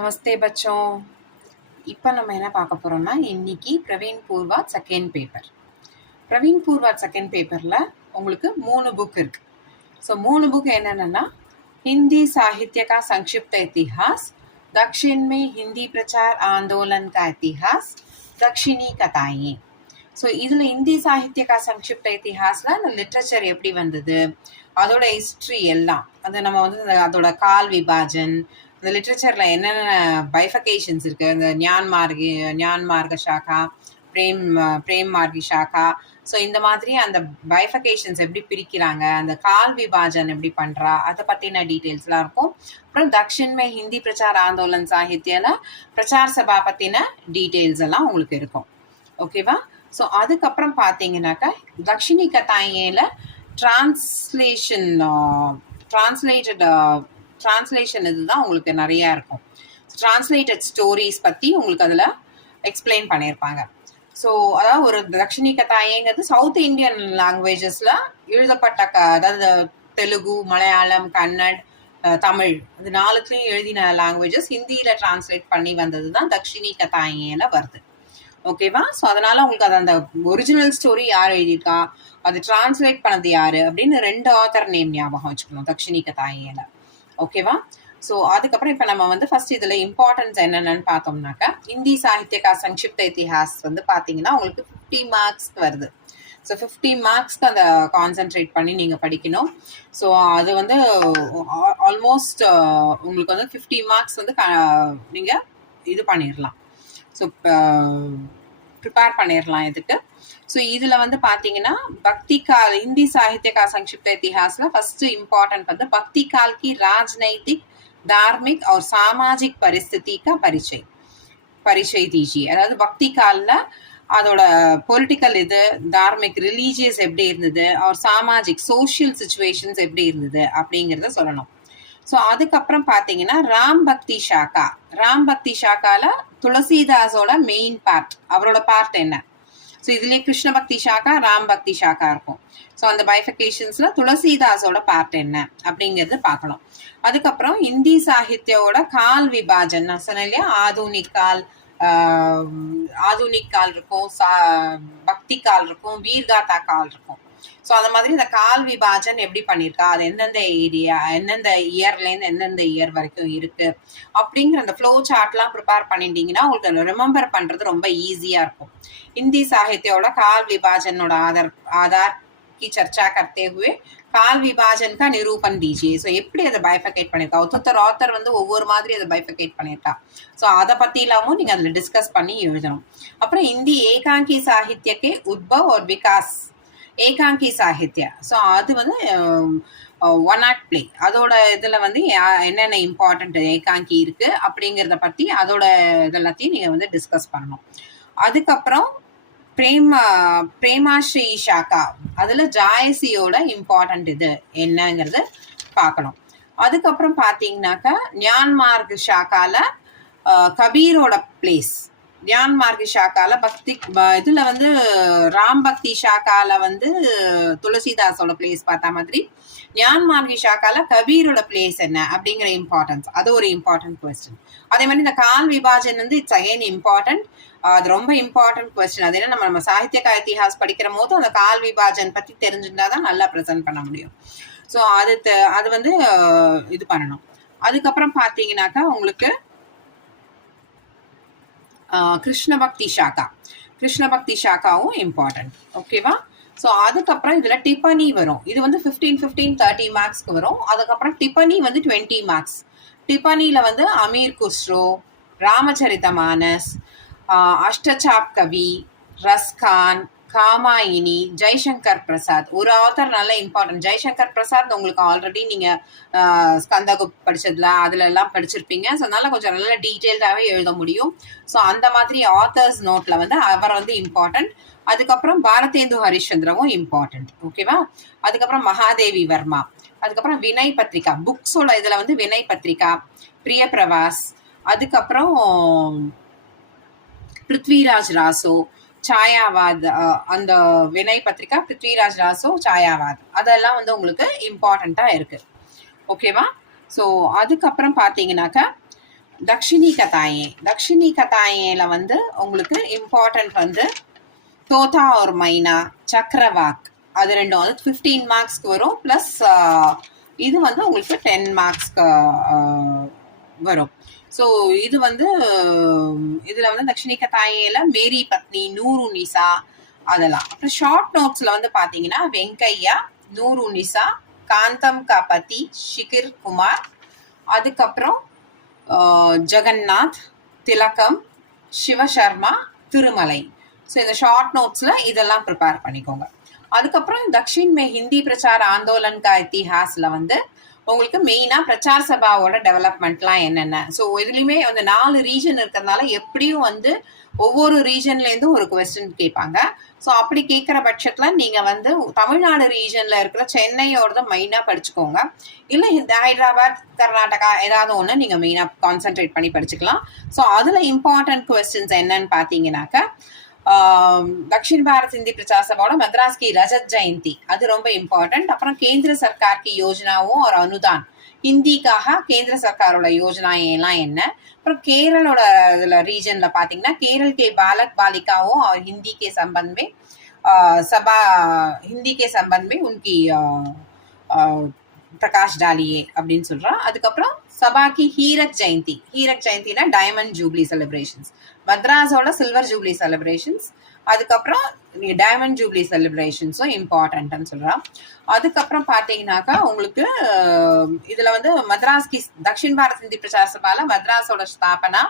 நமஸ்தே பச்சோம். இப்போ நம்ம என்ன பார்க்க போகிறோம்னா, இன்னைக்கு Praveen Purvardh second paper. Praveen Purvardh second பேப்பரில் உங்களுக்கு 3 புக் இருக்குது. ஸோ 3 புக் என்னென்னா, हिंदी साहित्य का संक्षिप्त इतिहास, दक्षिण में हिंदी प्रचार आंदोलन का इतिहास, दक्षिणी कथाएं. ஸோ இதில் ஹிந்தி சாகித்ய கா சங்ஷிப்த இத்திஹாஸில் அந்த லிட்ரேச்சர் எப்படி வந்தது, அதோட ஹிஸ்ட்ரி எல்லாம், அது நம்ம வந்து அதோட கால் விபாஜன், இந்த லிட்ரேச்சரில் என்னென்ன பைஃபகேஷன்ஸ் இருக்குது, இந்த ஞான் மார்க ஷாக்கா, பிரேம் மார்கி ஷாக்கா, ஸோ இந்த மாதிரி அந்த பைஃபகேஷன்ஸ் எப்படி பிரிக்கிறாங்க, அந்த கால் விபாஜன் எப்படி பண்ணுறா, அதை பற்றின டீட்டெயில்ஸ்லாம் இருக்கும். அப்புறம் தக்ஷின்மே ஹிந்தி பிரச்சார ஆந்தோலன் சாகித்யில பிரச்சார் சபா பற்றின டீட்டெயில்ஸ் எல்லாம் உங்களுக்கு இருக்கும். ஓகேவா? ஸோ அதுக்கப்புறம் பார்த்தீங்கன்னாக்கா தக்ஷிணி கதாயேல டிரான்ஸ்லேஷன் இதுதான் உங்களுக்கு நிறையா இருக்கும். டிரான்ஸ்லேட்டட் ஸ்டோரிஸ் பற்றி உங்களுக்கு அதில் எக்ஸ்பிளைன் பண்ணியிருப்பாங்க. ஸோ அதாவது ஒரு தக்ஷிணி கதாயேங்கிறது சவுத் இந்தியன் லாங்குவேஜஸில் எழுதப்பட்ட அதாவது தெலுங்கு, மலையாளம், கன்னட், தமிழ், இது 4த்துலேயும் எழுதின லாங்குவேஜஸ் ஹிந்தியில் டிரான்ஸ்லேட் பண்ணி வந்தது தான் தக்ஷிணி கதாயேல வருது. ஓகேவா? ஸோ அதனால உங்களுக்கு அது அந்த ஒரிஜினல் ஸ்டோரி யார் எழுதியிருக்கா, அது டிரான்ஸ்லேட் பண்ணது யாரு அப்படின்னு 2 ஆத்தர் நேம் ஞாபகம் வச்சுக்கணும் தக்ஷிணி கதாயேல. ஓகேவா? ஸோ அதுக்கப்புறம் இப்போ நம்ம வந்து ஃபர்ஸ்ட் இதில் இம்பார்ட்டன்ஸ் என்னென்னு பார்த்தோம்னாக்கா, ஹிந்தி சாகித்யக்கா சங்ஷிப்த இத்திஹாஸ் வந்து பார்த்தீங்கன்னா உங்களுக்கு 50 மார்க்ஸ்க்கு வருது. ஸோ 50 மார்க்ஸ்க்கு அந்த கான்சென்ட்ரேட் பண்ணி நீங்கள் படிக்கணும். ஸோ அது வந்து ஆல்மோஸ்ட் உங்களுக்கு வந்து 50 மார்க்ஸ் வந்து நீங்கள் இது பண்ணிடலாம். ஸோ ப்ரிப்பேர் பண்ணிடலாம் இதுக்கு. ஸோ இதில் வந்து பார்த்தீங்கன்னா பக்தி கால் हिंदी साहित्य का संक्षिप्त इतिहास फर्स्ट इम्पॉर्टेंट வந்து भक्ति काल की राजनैतिक, धार्मिक और सामाजिक परिस्थिति का परिचय दीजिए. அதாவது பக்தி காலில் அதோட பொலிட்டிக்கல் இது, தார்மிக் ரிலீஜியஸ் எப்படி இருந்தது, அவர் சாமாஜிக் சோஷியல் சுச்சுவேஷன்ஸ் எப்படி இருந்தது அப்படிங்கிறத சொல்லணும். ஸோ அதுக்கப்புறம் பார்த்தீங்கன்னா ராம் பக்தி ஷாக்கால துளசிதாஸோட மெயின் பார்ட், அவரோட பார்ட் என்ன, ஸோ இதுலேயே கிருஷ்ண பக்தி ஷாக்கா, ராம் பக்தி ஷாக்கா இருக்கும். ஸோ அந்த பைஃபிகேஷன்ஸ்ல துளசிதாஸோட பார்ட் என்ன அப்படிங்கிறது பார்க்கணும். அதுக்கப்புறம் ஹிந்தி சாகித்யோட கால் விபாஜன் நான் சொன்னேன் இல்லையா, ஆதுனிக் கால் இருக்கும், பக்தி கால் இருக்கும், வீர்காதா கால் இருக்கும். ஸோ அந்த மாதிரி இந்த கால் விபாஜன் எப்படி பண்ணியிருக்கா, அது எந்தெந்த ஏரியா, எந்தெந்த இயர்லேருந்து எந்தெந்த இயர் வரைக்கும் இருக்கு அப்படிங்கிற அந்த ஃப்ளோ சார்ட்லாம் ப்ரிப்பேர் பண்ணிட்டீங்கன்னா உங்களுக்கு ரிமெம்பர் பண்ணுறது ரொம்ப ஈஸியாக இருக்கும். हिंदी साहित्योட काल विभाजनोட आधार की चर्चा करते हुए काल विभाजन का निरूपण दीजिए. ஸோ எப்படி அதை பைஃபகேட் பண்ணியிருக்கா, ஒருத்தர் ஆத்தர் வந்து ஒவ்வொரு மாதிரி அதை பைஃபகேட் பண்ணியிருக்கா, ஸோ அதை பற்றிலாமும் நீங்கள் அதில் டிஸ்கஸ் பண்ணி எழுதணும். அப்புறம் हिंदी ஏகாங்கி சாகித்யக்கே உத்பவ் और விகாஸ், ஏகாங்கி சாகித்யா, ஸோ அது வந்து 1 ஆக்ட் பிளே, அதோட இதில் வந்து என்னென்ன இம்பார்ட்டன்ட் ஏகாங்கி இருக்குது அப்படிங்கிறத பற்றி அதோட இதெல்லாத்தையும் நீங்கள் வந்து டிஸ்கஸ் பண்ணணும். அதுக்கப்புறம் பிரேமாஸ்ரீ ஷாக்கா, அதில் ஜாயசியோட இம்பார்ட்டன்ட் இது என்னங்கிறது பார்க்கணும். அதுக்கப்புறம் பார்த்தீங்கன்னாக்கா ஞான் மார்க் ஷாக்கால கபீரோட பிளேஸ், ஞான் மார்கி ஷாக்கால பக்தி இதில் வந்து ராம் பக்தி ஷாக்கால வந்து துளசிதாஸோட பிளேஸ் பார்த்த மாதிரி ஞான் மார்கி ஷாக்கால கபீரோட பிளேஸ் என்ன அப்படிங்கிற இம்பார்ட்டன்ஸ், அது ஒரு இம்பார்ட்டன்ட் கொஸ்டின். அதே மாதிரி இந்த கால் விபாஜன் வந்து இட்ஸ் அகைன் இம்பார்ட்டன்ட், அது ரொம்ப இம்பார்ட்டன்ட் கொஸ்டின். அது என்ன, நம்ம சாகித்யக்கா இத்திஹாஸ் படிக்கிற போது அந்த கால் விபாஜன் பற்றி தெரிஞ்சுட்டா தான் நல்லா ப்ரெசென்ட் பண்ண முடியும். ஸோ அது வந்து இது பண்ணணும். அதுக்கப்புறம் பார்த்தீங்கன்னாக்கா உங்களுக்கு கிருஷ்ண பக்தி ஷாக்காவும் இம்பார்ட்டன்ட். ஓகேவா? ஸோ அதுக்கப்புறம் இதில் டிப்பனி வரும். இது வந்து 15 30 மார்க்ஸ்க்கு வரும். அதுக்கப்புறம் டிப்பனி வந்து 20 மார்க்ஸ். டிப்பனியில் வந்து அமீர் குஸ்ரோ, ராமச்சரித மானஸ், அஷ்டசாப் கவி, ரஸ்கான், காமாயினி, ஜெய்சங்கர் பிரசாத், ஒரு ஆத்தர் நல்ல இம்பார்ட்டன்ட். ஜெய்சங்கர் பிரசாத் உங்களுக்கு ஆல்ரெடி நீங்கள் ஸ்கந்தகுப் படிச்சதுல அதுல எல்லாம் படிச்சிருப்பீங்க. ஸோ அதனால கொஞ்சம் நல்ல டீட்டெயில்டாகவே எழுத முடியும். ஸோ அந்த மாதிரி ஆத்தர்ஸ் நோட்ல வந்து அவர் வந்து இம்பார்ட்டன்ட். அதுக்கப்புறம் பாரதேந்து ஹரிச்சந்திரவும் இம்பார்ட்டன்ட். ஓகேவா? அதுக்கப்புறம் மகாதேவி வர்மா, அதுக்கப்புறம் வினய் பத்ரிகா, புக்ஸோட இதுல வந்து வினய் பத்ரிகா, பிரிய பிரவாஸ், அதுக்கப்புறம் பிருத்விராஜ் ராசோ, சாயாவாத், அந்த வினய் பத்திரிகா, பிருத்விராஜ் ராசோ, சாயாவாத், அதெல்லாம் வந்து உங்களுக்கு இம்பார்ட்டண்ட்டாக இருக்குது. ஓகேவா? ஸோ அதுக்கப்புறம் பார்த்தீங்கன்னாக்கா தக்ஷிணி கதாயே. தக்ஷிணி கதாயேல வந்து உங்களுக்கு இம்பார்ட்டன்ட் வந்து தோதா ஒரு மைனா, சக்கரவாக், அது ரெண்டும் வந்து 15 மார்க்ஸ்க்கு வரும். ப்ளஸ் இது வந்து உங்களுக்கு 10 மார்க்ஸ்க்கு வரும். ஸோ இது வந்து இதில் வந்து தக்ஷிணி கதாயேல மேரி பத்னி, நூறு நிசா அதெல்லாம். அப்புறம் ஷார்ட் நோட்ஸில் வந்து பார்த்தீங்கன்னா வெங்கையா, நூறு நிசா, காந்தம் கா பதி, ஷிகிர் குமார், அதுக்கப்புறம் ஜெகநாத், திலகம், சிவசர்மா, திருமலை. ஸோ இந்த ஷார்ட் நோட்ஸில் இதெல்லாம் ப்ரிப்பேர் பண்ணிக்கோங்க. அதுக்கப்புறம் தக்ஷின் மே ஹிந்தி பிரச்சார ஆந்தோலன் கா இத்திஹாஸில் வந்து உங்களுக்கு மெயினாக பிரச்சார் சபாவோட டெவலப்மெண்ட்லாம் என்னென்ன. ஸோ இதுலேயுமே வந்து 4 ரீஜன் இருக்கிறதுனால எப்படியும் வந்து ஒவ்வொரு ரீஜன்லேருந்தும் ஒரு கொஸ்டின் கேட்பாங்க. ஸோ அப்படி கேட்குற பட்சத்தில் நீங்கள் வந்து தமிழ்நாடு ரீஜனில் இருக்கிற சென்னையோட மெயினாக படிச்சுக்கோங்க. இல்லை இந்த ஹைதராபாத், கர்நாடகா ஏதாவது ஒன்று நீங்கள் மெயினாக கான்சென்ட்ரேட் பண்ணி படிச்சுக்கலாம். ஸோ அதில் இம்பார்ட்டன்ட் கொஸ்டின்ஸ் என்னன்னு பார்த்தீங்கன்னாக்கா दक्षिण भारत हिंदी प्रचार सभा मद्रास की रजत जयंती அது ரொம்ப இம்பார்ட்டன்ட். அப்புறம் கேந்திர சர்க்கார் की योजनाओं और अनुदान ஹிந்திக்காக கேந்திர சர்க்காரோட யோஜனா எல்லாம் என்ன. அப்புறம் கேரளோட ரீஜன்ல பாத்தீங்கன்னா केरल के बालक बालिकाओं और हिंदी के संबंध में सभा हिंदी के संबंध में उनकी பிரகாஷ் டாலியே அப்படின்னு சொல்றான். அதுக்கப்புறம் சபாக்கி ஹீரக் ஜெயந்தி. ஹீரக் ஜெயந்தினா டைமண்ட் ஜூப்ளி செலிப்ரேஷன்ஸ், மத்ராஸோட சில்வர் ஜூப்ளி செலிப்ரேஷன்ஸ், அதுக்கப்புறம் டைமண்ட் ஜூப்ளி செலிப்ரேஷன்ஸும் இம்பார்ட்டன்ட்னு சொல்றான். அதுக்கப்புறம் பார்த்தீங்கன்னாக்கா உங்களுக்கு இதுல வந்து மദ്രാஸ் கி தக்ஷின் பாரத் ஹிந்தி பிரச்சார சபால மദ്രാஸோட ஸ்தாபனா,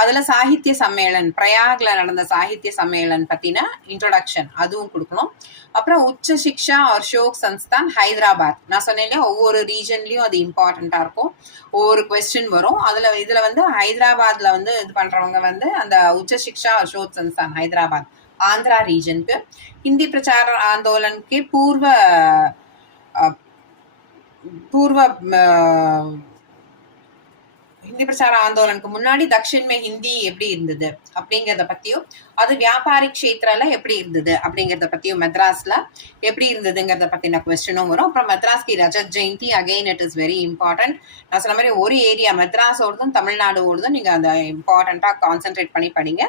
அதுல சாகித்ய சம்மேளன், பிரயாக்ல நடந்த சாகித்ய சம்மேளன் பத்தின இன்ட்ரோடக்ஷன் அதுவும் கொடுக்கணும். அப்புறம் உச்ச சிக்ஷா और ஷோக் சன்ஸ்தான் ஹைதராபாத். நான் சொன்னேன் ஒவ்வொரு ரீஜன்லயும் அது இம்பார்ட்டண்டா இருக்கும், ஒவ்வொரு கொஸ்டின் வரும். இதுல வந்து ஹைதராபாத்ல வந்து இது பண்றவங்க வந்து அந்த உச்ச சிக்ஷா और ஷோக் சன்ஸ்தான் ஹைதராபாத் आंध्रा रीजन के हिंदी प्रचार आंदोलन के पूर्व ஹிந்தி பிரச்சார ஆந்தோலனுக்கு முன்னாடி தக்ஷின் மே ஹிந்தி எப்படி இருந்தது அப்படிங்கிறத பத்தியும், அது வியாபாரி க்ஷேத்ரால எப்படி இருந்தது அப்படிங்கிறத பத்தியும், மெட்ராஸ்ல எப்படி இருந்ததுங்கிறத பத்தின கொஸ்டினும் வரும். அப்புறம் மദ്രാஸ் கி ரஜத் ஜெயந்தி again it is very important. நான் சொன்ன மாதிரி ஒரு ஏரியா மெட்ராஸோடதும் தமிழ்நாடோடதும் நீங்க அந்த இம்பார்ட்டண்டா கான்சென்ட்ரேட் பண்ணி படிங்க.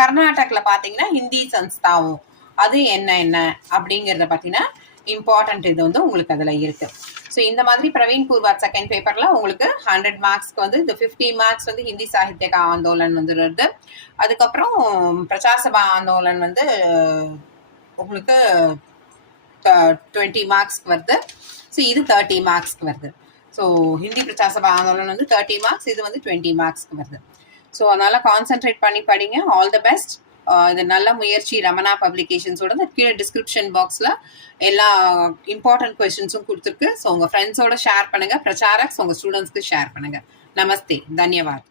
கர்நாடகால பாத்தீங்கன்னா ஹிந்தி சன்ஸ்தாவும் அது என்ன அப்படிங்கிறத பத்தின இம்பார்ட்டன்ட் இது வந்து உங்களுக்கு அதுல இருக்கு. ஸோ இந்த மாதிரி பிரவீன் பூர்வாத் செகண்ட் பேப்பர்ல உங்களுக்கு 100 மார்க்ஸ்க்கு வந்து இந்த 50 மார்க்ஸ் வந்து ஹிந்தி சாகித்ய ஆந்தோலன் வந்துடுது. அதுக்கப்புறம் பிரச்சார சபா ஆந்தோலன் வந்து உங்களுக்கு 20 மார்க்ஸ்க்கு வருது. ஸோ இது 30 மார்க்ஸ்க்கு வருது. ஸோ ஹிந்தி பிரச்சார சபா ஆந்தோலன் வந்து 30 மார்க்ஸ், இது வந்து 20 மார்க்ஸ்க்கு வருது. ஸோ அதனால கான்சென்ட்ரேட் பண்ணி படிங்க. All the best. இது நல்ல முயற்சி ரமணா பப்ளிகேஷன்ஸோட. கீழே டிஸ்கிரிப்ஷன் பாக்ஸில் எல்லா இம்பார்ட்டன்ட் கொஸ்டின்ஸும் கொடுத்துருக்கு. ஸோ உங்கள் ஃப்ரெண்ட்ஸோட ஷேர் பண்ணுங்கள், பிரச்சாரக்ஸ் உங்கள் ஸ்டூடெண்ட்ஸ்க்கு ஷேர் பண்ணுங்கள். நமஸ்தே, தன்யவாத்.